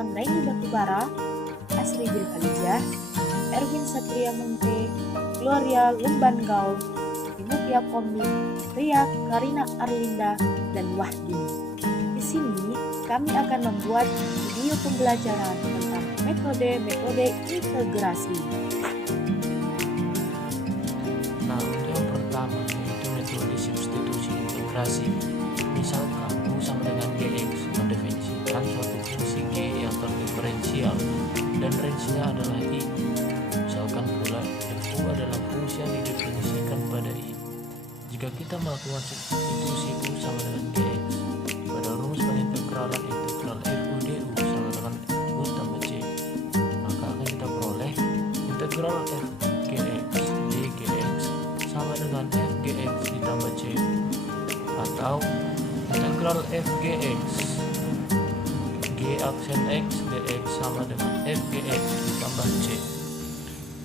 Anggraini Batubara, Asri Bilkhalijah, Erwin Satria Munte, Gloria Lumbanggau, Mutia Komik, Ria Karina Arlinda, dan Wahdini. Di sini kami akan membuat video pembelajaran tentang metode-metode integrasi. Nah, untuk yang pertama yaitu metode substitusi integrasi. Misalkan U sama dengan Gx mendefinisikan suatu fungsi G yang terdiferensial dan range-nya adalah I. Misalkan pula Fu adalah fungsi yang didefinisikan pada I. Jika kita melakukan substitusi U sama dengan Gx pada rumus pengintegralan integral Fu du sama dengan U tambah C, maka akan kita peroleh integral F Gx dgx sama dengan F Gx ditambah C, atau integral F Gx G aksen X dx sama dengan F Gx ditambah C.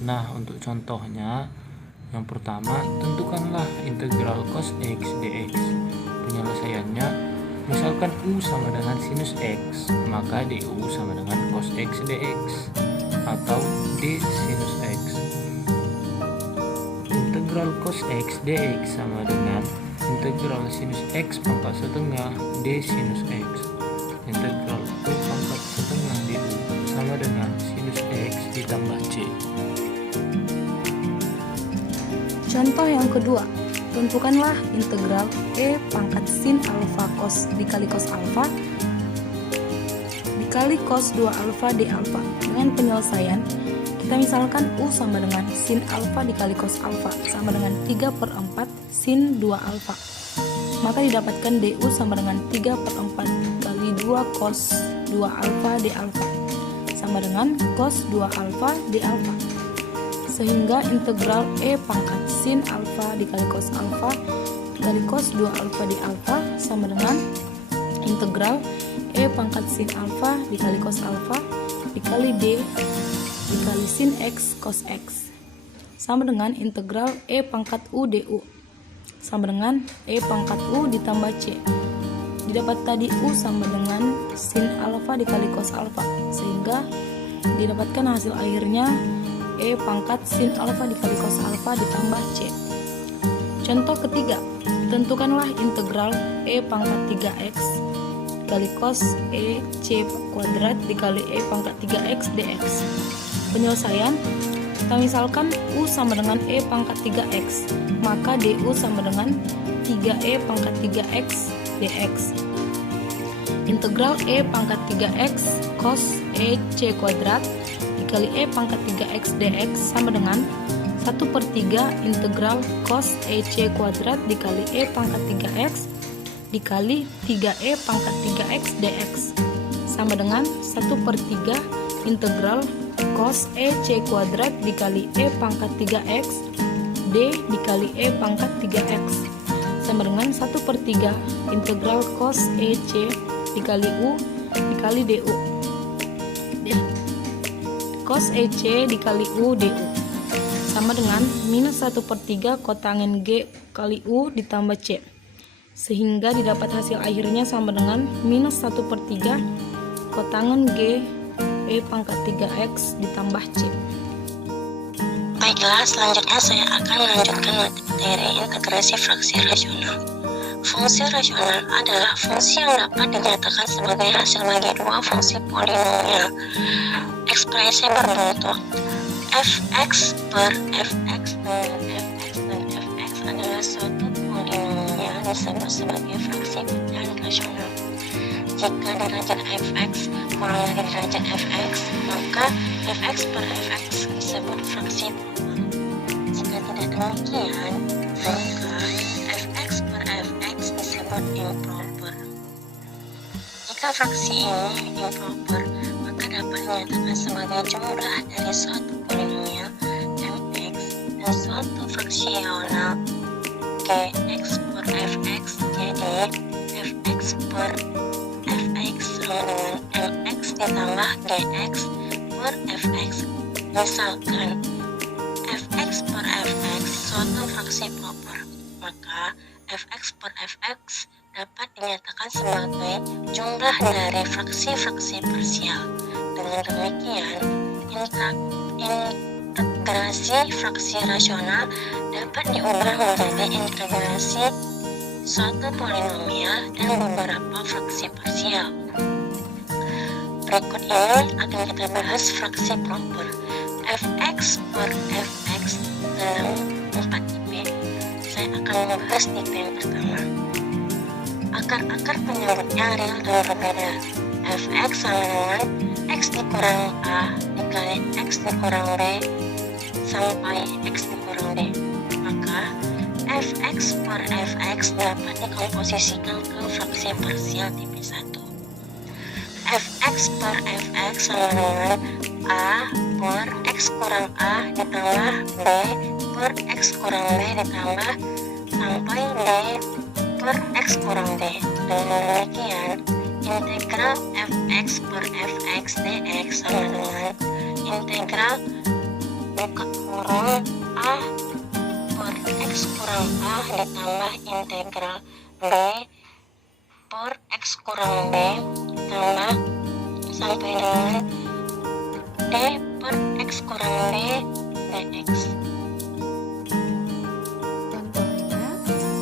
Nah, untuk contohnya, yang pertama, tentukanlah integral cos X dx. Penyelesaiannya, misalkan U sama dengan sinus X, maka du sama dengan cos X dx, atau d sinus X. Integral cos X dx sama dengan integral sinus X pangkat setengah d sinus X. Integral U pangkat setengah du sama dengan sinus X ditambah C. Contoh yang kedua, tentukanlah integral E pangkat sin alfa cos dikali cos alfa dikali cos 2 alfa d alfa. Dengan penyelesaian, kita misalkan U sama dengan sin alfa dikali cos alfa sama dengan 3/4 sin 2 alfa. Maka didapatkan du sama dengan 3/4 kali 2 cos 2 alfa d alfa sama dengan cos 2 alfa d alfa. Sehingga integral E pangkat sin alfa dikali cos alfa dikali cos 2 alfa d alfa sama dengan integral E pangkat sin alfa dikali cos alfa dikali d dikali sin x cos x sama dengan integral E pangkat u du sama dengan E pangkat u ditambah c. Didapat tadi u sama dengan sin alfa dikali cos alfa, sehingga didapatkan hasil akhirnya E pangkat sin alfa dikali cos alfa ditambah C. Contoh ketiga, tentukanlah integral E pangkat 3x dikali cos E C kuadrat dikali E pangkat 3x dx. Penyelesaian, kita misalkan U sama dengan E pangkat 3x, maka du sama dengan 3E pangkat 3x dx. Integral E pangkat 3x cos E C kuadrat dikali E pangkat 3x dx sama dengan 1/3 integral cos EC kuadrat dikali E pangkat 3x dikali 3E pangkat 3x dx sama dengan 1/3 integral cos EC kuadrat dikali E pangkat 3x D dikali E pangkat 3x sama dengan 1/3 integral cos EC dikali U dikali du. Cos EC dikali U du sama dengan minus 1/3 kotangen G kali U ditambah C, sehingga didapat hasil akhirnya sama dengan minus 1/3 kotangen G E pangkat 3x ditambah C. Baiklah, selanjutnya saya akan melanjutkan materi integrasi fraksi rasional. Fungsi rasional adalah fungsi yang dapat dinyatakan sebagai hasil bagi dua fungsi polinomial. Ekspresi berbentuk fx per fx dengan fx dan fx adalah suatu polinomial disebut sebagai fraksi pilihan rasional. Jika derajat fx kurang dari derajat fx, maka fx per fx disebut fraksi proper. Jika tidak demikian, maka fx per fx disebut improper. Jika fraksi ini improper, maka dapat dinyatakan sebagai jumlah dari suatu polinomial mx dan suatu fraksional gx per fx. Jadi fx per fx sama dengan mx ditambah gx per fx. Misalkan fx per fx suatu fraksi proper, maka fx per fx dapat dinyatakan sebagai jumlah dari fraksi-fraksi parsial. Dengan demikian, integrasi fraksi rasional dapat diubah menjadi integrasi suatu polinomial dan beberapa fraksi parsial. Berikut ini akan kita bahas fraksi proper fx per fx dalam 4 tipe. Saya akan membahas tipe yang pertama. Akar-akar penyebutnya real dan berbeda. Fx sama dengan x dikurang a dikali x dikurang b sampai x dikurang d. Maka fx per fx dapat dikomposisikan ke fraksi parsial tipe 1. Fx per fx sama dengan a per x kurang a ditambah b per x kurang b ditambah sampai d per x kurang d. Dengan demikian, integral fx per fx dx sama dengan integral buka kurung a per x kurang a ditambah integral b per x kurang b ditambah sampai dengan d per x kurang b dx. Contohnya,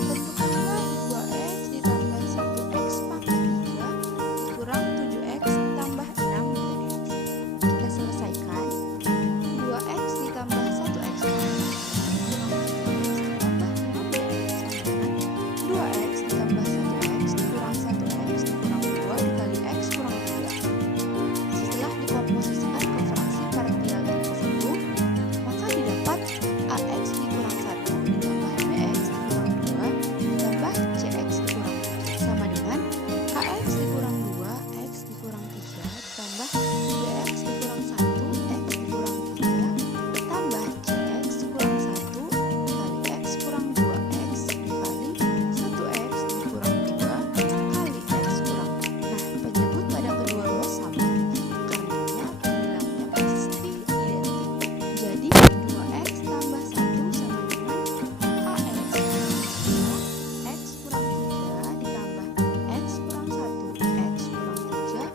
tentukanlah 2x ditambah 1x pangkat 3 dikurang 7x tambah 6 dx. Kita selesaikan. 2x ditambah 1x pangkat 3 dikurang 7x ditambah 5 dx sama dengan 2x ditambah 1x dikurang 2 dikali x kurang 3. Setelah dikomposisikan ke fraksi partial tipe 1, maka didapat ax dikurang 1 ditambah bx dikurang 2 ditambah cx dikurang 3 sama dengan ax dikurang 2 x dikurang 3 ditambah bx dikurang 1 x dikurang 3 ditambah cx dikurang 1 dikali x kurang 2x dikali 1x dikurang 2 kali x kurang 2. Nah, penyebut pada kedua ruas sama, karenanya pembilangnya pasti identik. Jadi 2x tambah 1 sama dengan ax kurang 2 x kurang 3 ditambah x kurang 1 x kurang 3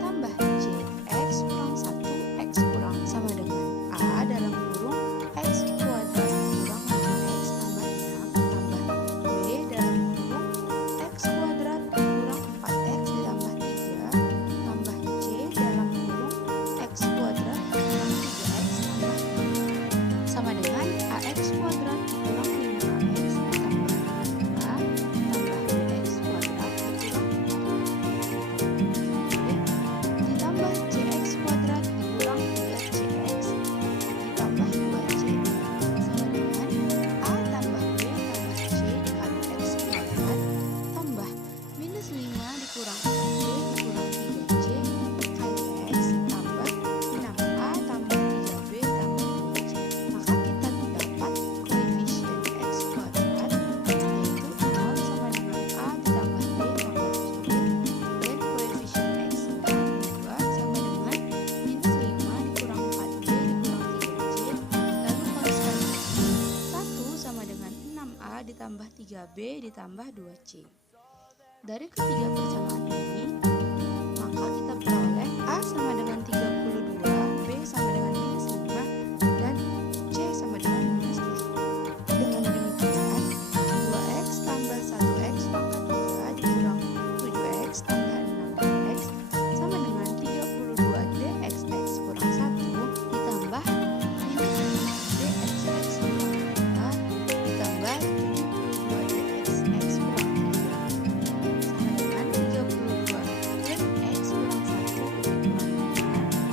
tambah c x kurang 1 x kurang sama dengan a dalam kurung x kuadrat kurang 5x tambah 6 tambah b dalam kurung x kuadrat kurang 4x ditambah 3 tambah c dalam kurung x kuadrat kurang 3x tambah 2 sama dengan ax kuadrat kurang 5x ditambah 6a tambah bx kuadrat kurang 4 ditambah cx kuadrat dikurang 3cx ditambah 2c sama dengan a tambah b tambah c dikali x kuadrat tambah minus 5 dikurang 4b dikurang 3c kali x tambah 6a tambah 3b tambah 2c. Maka kita dapat koefisien x kuadrat yaitu 0 sama dengan a ditambah b tambah c dan koefisien x dikurang 2 sama dengan minus 5 dikurang 4b dikurang 3c lalu konstan 1 sama dengan 6a ditambah 3b ditambah 2c. Dari ketiga persamaan ini, maka kita peroleh a sama dengan 32, b sama dengan minus 5, dan c sama dengan minus 7. Dengan demikian, 2x tambah 1x pangkat 3 dikurang 7x tambah 6dx sama dengan 32 dxx kurang 1 ditambah minus 5 dxx kurang 2 ditambah 72 dxx kurang 3 sama dengan 32 dan x kurang 1 dikurang 5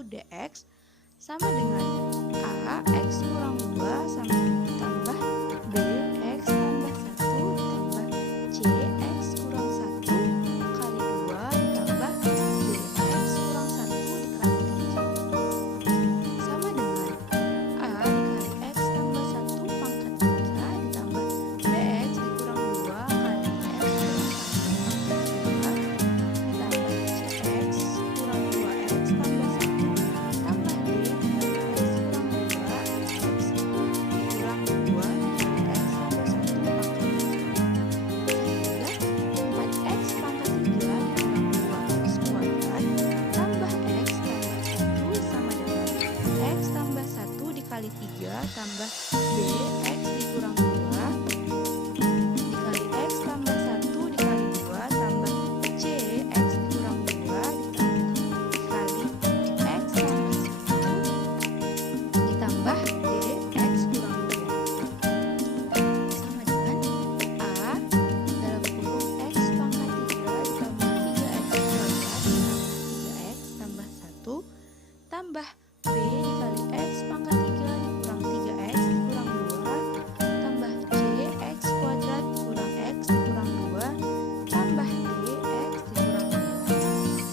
dx sama dengan A X kurang 2 sama ditambah B X tambah 1 ditambah C X kurang 1 kali 2 ditambah B X kurang 1 dikali 3 sama dengan A dikali X tambah 1 pangkat 3 ditambah B X dikurang 2 kali X kurang 1 ditambah C X kurang 2X tambah 1 tambah D dikali X kurang 2X dikurang 2 dikali X tambah 1 pangkat 3 sehingga 4X pangkat 3 dikurang 2X kuadrat tambah X tambah 1 sama dengan X tambah 1 dikali 3 tambah B X dikurang 2 dikali X tambah 1 dikali 2 tambah C X dikurang 2 dikali X tambah 1 ditambah D X kurang 2 sama dengan A dalam kurung X pangkat 3 ditambah 3X kuadrat ditambah 3X tambah 1 tambah B dikali X pangkat 3 dikurang 3X dikurang 2 tambah C X kuadrat kurang X dikurang 2 tambah D X dikurang 2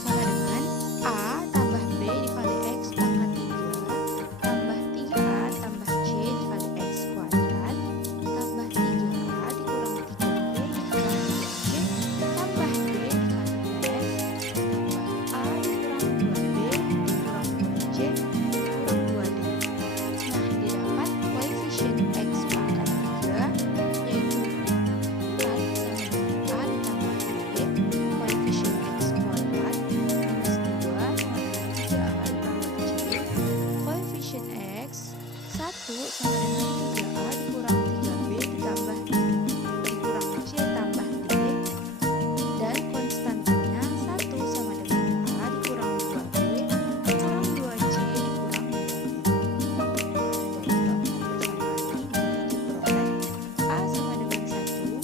sama dengan A tambah B dikali X pangkat 3 tambah 3A tambah C dikali X kuadrat tambah 3A dikurang 3B dikurang 2C tambah D dikali X tambah A dikurang 2B dikurang 2C dikurang 2D. Nah, didapat koefisien X pangkat 3 yaitu 4 sama dengan A ditambah B koefisien X kuadrat minus 2 sama dengan 3A ditambah C koefisien X 1 sama dengan 3A dikurang 3B ditambah dikurang C tambah D dan konstantanya 1 sama dengan A dikurang 2B dikurang 2C dikurang 2D. Dari keempat persamaan ini diperoleh A sama dengan 1,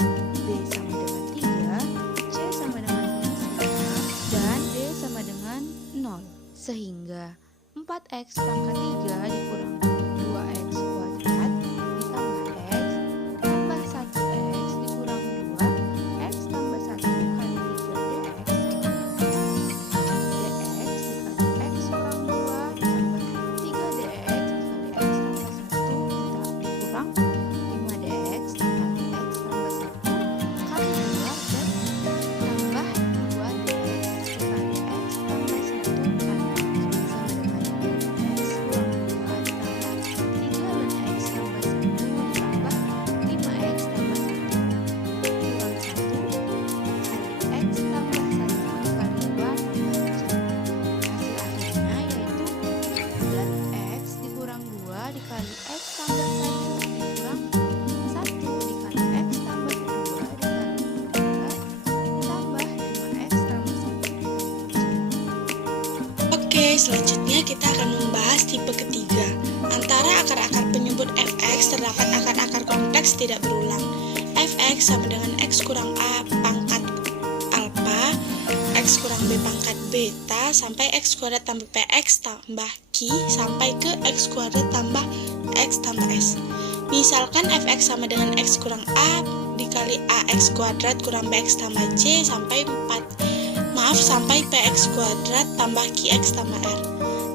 B sama dengan 3, C sama dengan minus 5, dan D sama dengan 0. Sehingga 4X pangkat 3 dikurang 2X kuadrat ditambah X tambah 1X dikurang 2 X tambah 1 kali 3 dx dikali X kurang 2 ditambah 3dx dikali X tambah 1 dikurang 5dx dikali X tambah 1 kali 2 dan tambah 2dx dikali X tambah 1 kali sama dengan X kurang 2 ditambah 3 dan X tambah 1 ditambah 5X tambah 1 kurang 1 kali X tambah 1 dikali 2 tambah C. Hasil akhirnya yaitu 9X dikurang 2 dikali X tambah 1 dikurang 1 dikali X tambah 2 dikali 2 ditambah 5X tambah 1 dikali C. Oke, selanjutnya kita akan membahas tipe ketiga. Antara akar-akar penyebut fx terdapat akar-akar kompleks tidak berulang. Fx sama dengan x kurang a pangkat alfa, x kurang b pangkat beta, sampai x kuadrat tambah px tambah q, sampai ke x kuadrat tambah x tambah s. Misalkan fx sama dengan x kurang a dikali ax kuadrat kurang bx tambah c sampai sampai px kuadrat tambah qx tambah r.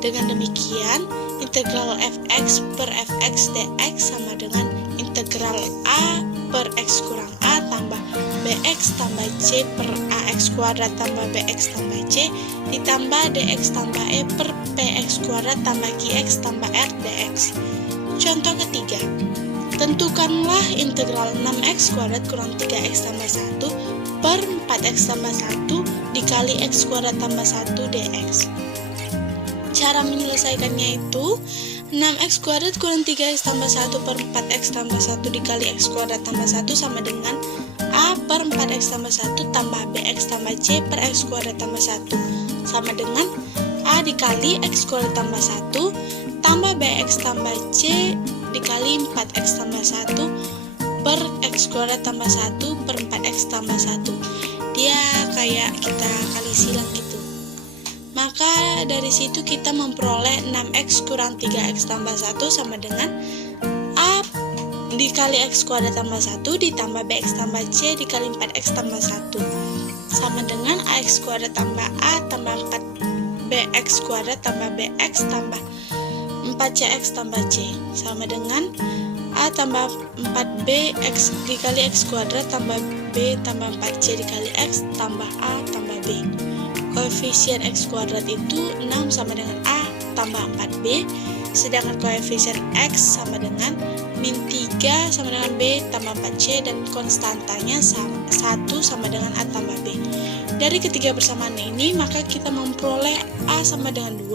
Dengan demikian, integral fx per fx dx sama dengan integral a per x kurang a tambah bx tambah c per ax kuadrat tambah bx tambah c ditambah dx tambah e per px kuadrat tambah qx tambah r dx. Contoh ketiga, tentukanlah integral 6x kuadrat kurang 3x tambah 1 per 4x tambah 1 dikali x kuadrat tambah 1 dx. Cara menyelesaikannya itu 6x kuadrat kurang 3x tambah 1 per 4x tambah 1 dikali x kuadrat tambah 1 sama dengan a per 4x tambah 1 tambah bx tambah c per x kuadrat tambah 1 sama dengan a dikali x kuadrat tambah 1 tambah bx tambah c dikali 4x tambah 1 per x kuadrat tambah 1 per 4x tambah 1. Dia kayak kita kali silang gitu. maka dari situ kita memperoleh 6x kurang 3x tambah 1 sama dengan A dikali x kuadrat tambah 1 ditambah bx tambah c dikali 4x tambah 1 sama dengan ax kuadrat tambah a tambah 4bx kuadrat tambah bx tambah 4cx tambah c sama dengan a tambah 4bx dikali x kuadrat tambah b tambah 4c dikali x tambah a tambah b. Koefisien x kuadrat itu 6 sama dengan a tambah 4b, sedangkan koefisien x sama dengan min 3 sama dengan b tambah 4c dan konstantanya 1 sama dengan a tambah b. Dari ketiga persamaan ini maka kita memperoleh a sama dengan 2,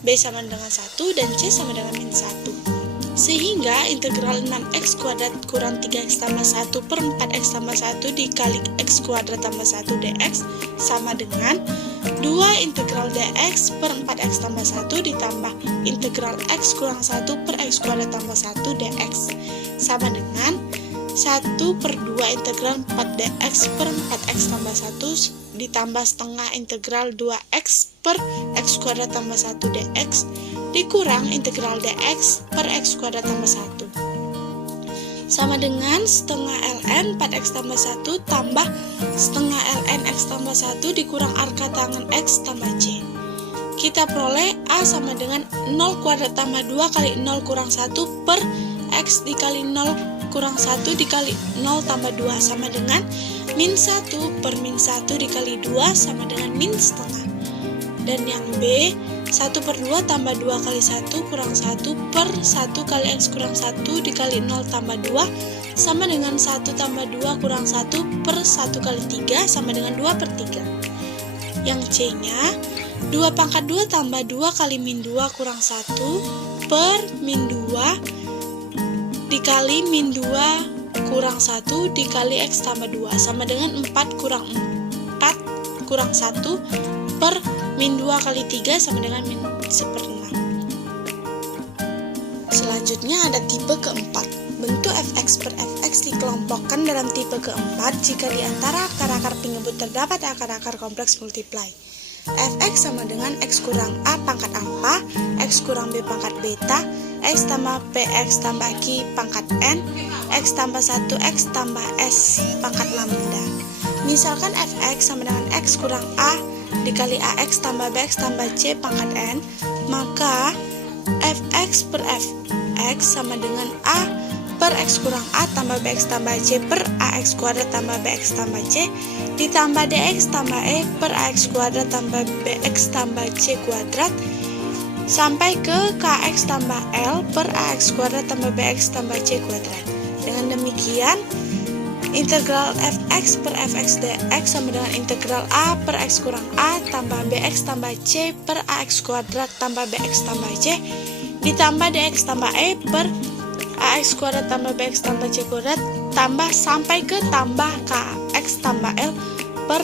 b sama dengan 1 dan c sama dengan min 1. Sehingga integral 6x kuadrat kurang 3x tambah 1 per 4x tambah 1 dikali x kuadrat tambah 1 dx sama dengan 2 integral dx per 4x tambah 1 ditambah integral x kurang 1 per x kuadrat tambah 1 dx sama dengan 1 per 2 integral 4dx per 4x tambah 1 ditambah setengah integral 2x per x kuadrat tambah 1 dx dikurang integral dx per x kuadrat tambah 1 sama dengan setengah ln 4x tambah 1 tambah setengah ln x tambah 1 dikurang angka tangan x tambah c. Kita peroleh a sama dengan 0 kuadrat tambah 2 kali 0 kurang 1 per x dikali 0 kurang 1 dikali 0 tambah 2 sama dengan min 1 per min 1 dikali 2 sama dengan min setengah. Dan yang b 1 per 2 tambah 2 kali 1 kurang 1 per 1 kali x kurang 1 dikali 0 tambah 2 sama dengan 1 tambah 2 kurang 1 per 1 kali 3 sama dengan 2 per 3. Yang c nya 2 pangkat 2 tambah 2 kali min 2 kurang 1 per min 2 dikali min 2 kurang 1 dikali x tambah 2 sama dengan 4 kurang 4 kurang 1 per min 2 kali 3 sama dengan min 1/6. Selanjutnya ada tipe keempat. Bentuk fx per fx dikelompokkan dalam tipe keempat jika di antara akar-akar penyebut terdapat akar-akar kompleks multiply. Fx sama dengan x kurang a pangkat alpha, x kurang b pangkat beta, x tambah px tambah q pangkat n, x tambah 1x tambah s pangkat lambda. Misalkan fx sama dengan x kurang a dikali ax tambah bx tambah c pangkat n, maka fx per fx sama dengan a per x kurang a tambah bx tambah c per ax kuadrat tambah bx tambah c ditambah dx tambah e per ax kuadrat tambah bx tambah c kuadrat sampai ke kx tambah l per ax kuadrat tambah bx tambah c kuadrat. Dengan demikian integral fx per fx dx sama dengan integral a per x kurang a tambah bx tambah c per ax kuadrat tambah bx tambah c ditambah dx tambah e per ax kuadrat tambah bx tambah c kuadrat tambah sampai ke tambah kx tambah l per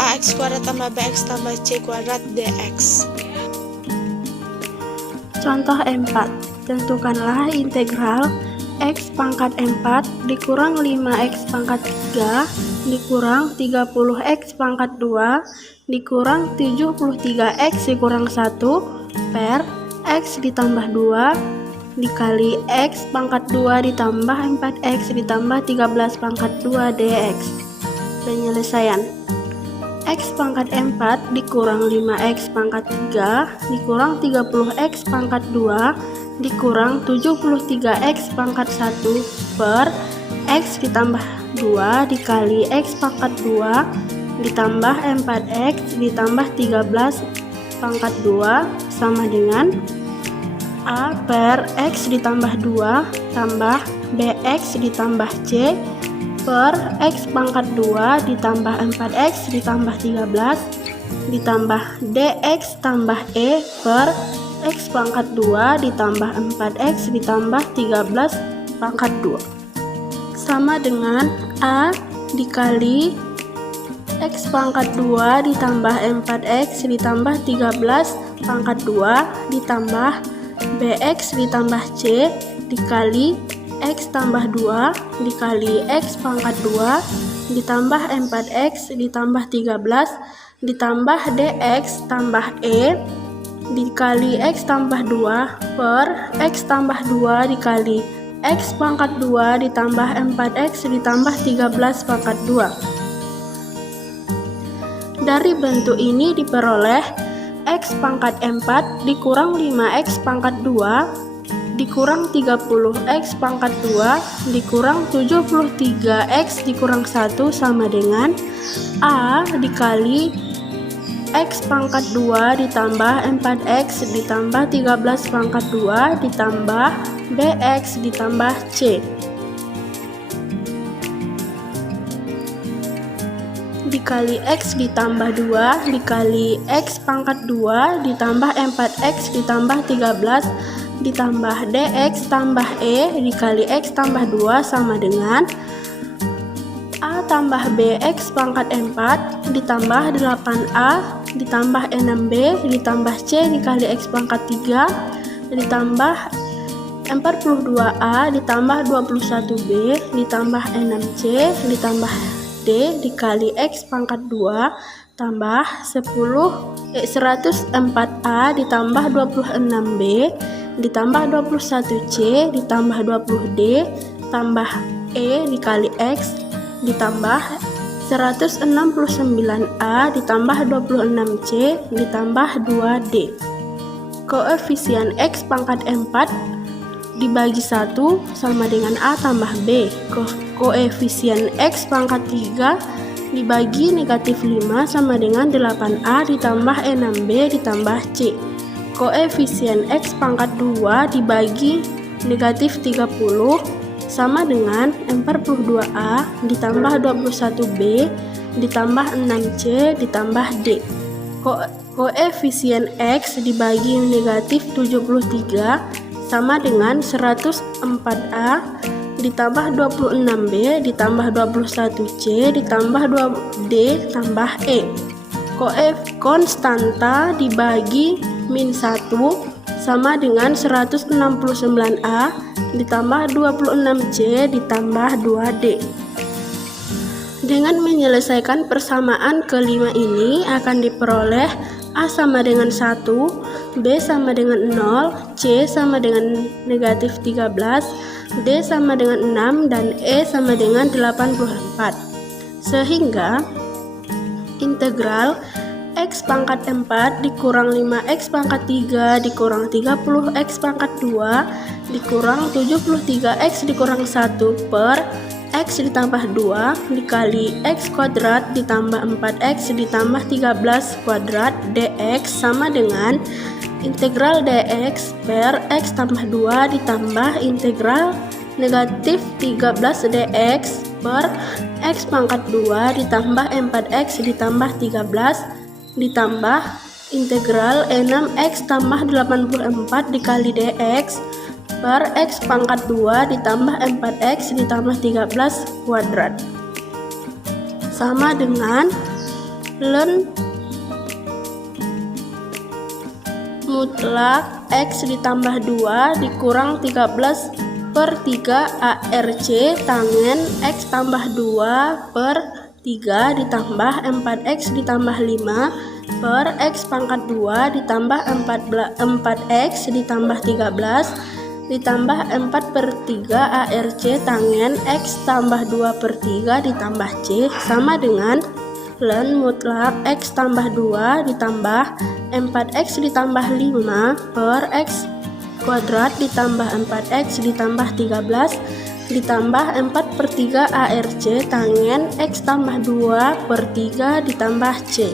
ax kuadrat tambah bx tambah c kuadrat dx. Contoh 4. Tentukanlah integral x pangkat 4 dikurang 5x pangkat 3 dikurang 30x pangkat 2 dikurang 73x dikurang 1 per x ditambah 2 dikali x pangkat 2 ditambah 4x ditambah 13 pangkat 2 dx. Penyelesaian. X pangkat 4 dikurang 5x pangkat 3 dikurang 30x pangkat 2 dikurang 73x pangkat 1 per x ditambah 2 dikali x pangkat 2 ditambah 4x ditambah 13 pangkat 2 sama dengan a per x ditambah 2 tambah bx ditambah c per x pangkat 2 ditambah 4x ditambah 13 ditambah dx tambah e per x pangkat 2 ditambah 4x ditambah 13 pangkat 2 sama dengan a dikali x pangkat 2 ditambah 4x ditambah 13 pangkat 2 ditambah bx ditambah c dikali x tambah 2 dikali x pangkat 2 ditambah 4x ditambah 13 ditambah dx tambah e dikali x tambah 2 per x tambah 2 dikali x pangkat 2 ditambah 4x ditambah 13 pangkat 2. Dari bentuk ini diperoleh x pangkat 4 dikurang 5x pangkat 2 dikurang 30x pangkat 2 dikurang 73x dikurang 1 sama dengan a dikali x pangkat 2 ditambah 4x ditambah 13 pangkat 2 ditambah bx ditambah c dikali x ditambah 2 dikali x pangkat 2 ditambah 4x ditambah 13 ditambah dx tambah e dikali x tambah 2 sama dengan a tambah bx pangkat 4 ditambah 8a ditambah 6b ditambah c dikali x pangkat 3 ditambah 42a ditambah 21b ditambah 6c ditambah d dikali x pangkat 2 tambah 104a ditambah 26b ditambah 21c ditambah 20d tambah e dikali x ditambah 169a ditambah 26c ditambah 2d. Koefisien x pangkat 4 dibagi 1 sama dengan a tambah b. Koefisien x pangkat 3 dibagi negatif 5 sama dengan 8a ditambah 6b ditambah c. Koefisien x pangkat 2 dibagi negatif 30 sama dengan 42a ditambah 21b ditambah 6c ditambah d. Koefisien x dibagi negatif 73 sama dengan 104a ditambah 26b ditambah 21c ditambah 2d tambah e. Konstanta dibagi min 1 sama dengan 169a ditambah 26c ditambah 2d. Dengan menyelesaikan persamaan kelima ini akan diperoleh a sama dengan 1, b sama dengan 0, c sama dengan negatif 13, d sama dengan 6, dan e sama dengan 84. Sehingga integral x pangkat 4 dikurang 5x pangkat 3 dikurang 30x pangkat 2 dikurang 73x dikurang 1 per x ditambah 2 dikali x kuadrat ditambah 4x ditambah 13 kuadrat dx sama dengan integral dx per x tambah 2 ditambah integral negatif 13 dx per x pangkat 2 ditambah 4x ditambah 13 ditambah integral 6x tambah 84 dikali dx per x pangkat 2 ditambah 4x ditambah 13 kuadrat sama dengan ln mutlak x ditambah 2 dikurang 13 per 3 arc tangen x tambah 2 per 3 ditambah 4x ditambah 5 per x pangkat 2 ditambah 4x ditambah 13 ditambah 4 per 3 arc tangen x tambah 2 per 3 ditambah c sama dengan ln mutlak x tambah 2 ditambah 4x ditambah 5 per x kuadrat ditambah 4x ditambah 13 ditambah 4 per 3 arc tangen x tambah 2 per 3 ditambah c.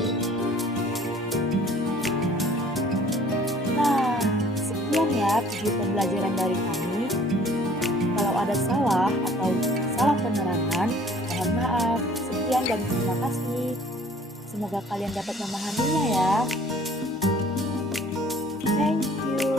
Nah, sekian ya video pembelajaran dari kami. Kalau ada salah atau salah penerangan, mohon maaf. Sekian dan terima kasih. Semoga kalian dapat memahaminya ya. Thank you.